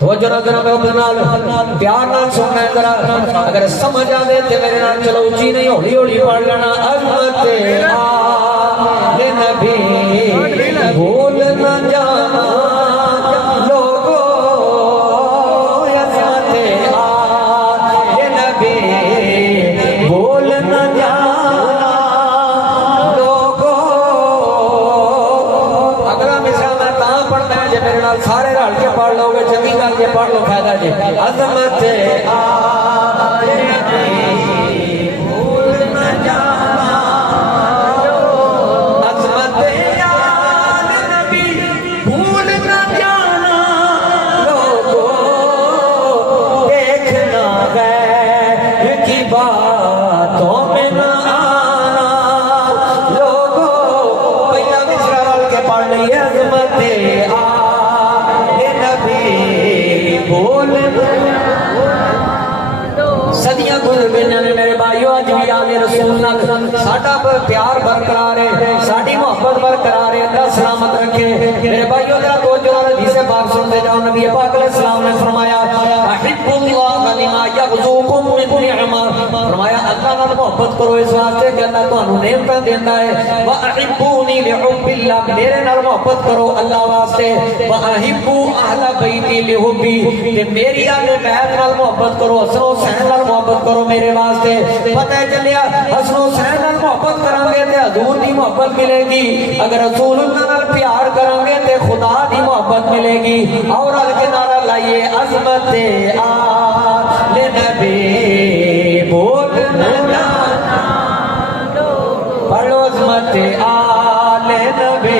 توجہ نہ کرو میرے نال پیار نال سننا ہے ذرا اگر سمجھ آوے تے میرے نال چلو اونچی نہیں ہولی ہولی پڑھ لینا عظمت آل نبی بھول نہ جانا لوگو عظمت آل نبی بھول نہ جانا لوگو اگلا مثال میں تاں پڑھنا ہے جے میرے نال سارے رل کے پڑھ لو گے چنگی گل کے پڑھ لو فائدہ جی عظمت آل نبی بھول نہ جانا عظمت آل نبی بھول نہ جانا لوگوں دیکھنا غیر کی باتوں میں نہ آنا لوگوں پہلا مصرع رل کے پڑھ لئے عظمت آل نبی بھول صدیاں گزر گئی نے میرے بھائیو اج بھی آل رسول نال ساڈا پیار برقرار ہے ساڈی محبت برقرار ہے اللہ سلامت رکھے میرے بھائیو ذرا توجہ نال حدیث پاک سنتے جاؤ نبی پاک علیہ السلام نے فرمایا احب اللہ لما یغزوکم من نعمہ فرمایا اللہ نال محبت کرو اس واسطے کہ اللہ تانوں نعمتاں دیندا ہے واحبونی لحب اللہ میرے نال محبت کرو اللہ واسطے واحبوا اہل بیتی لحبی تے میری اہل بیت نال محبت کرو حسن حسین نال محبت کرو میرے واسطے پتہ چلیا حسن حسین نال محبت کران گے تے حضور دی محبت ملے گی اگر رسول اللہ نال پیار کران گے تے خدا دی محبت ملے گی اور ال کے نعرہ لائیے عظمت آل نبی بھول نہ جانا پڑھو عظمت آل نبی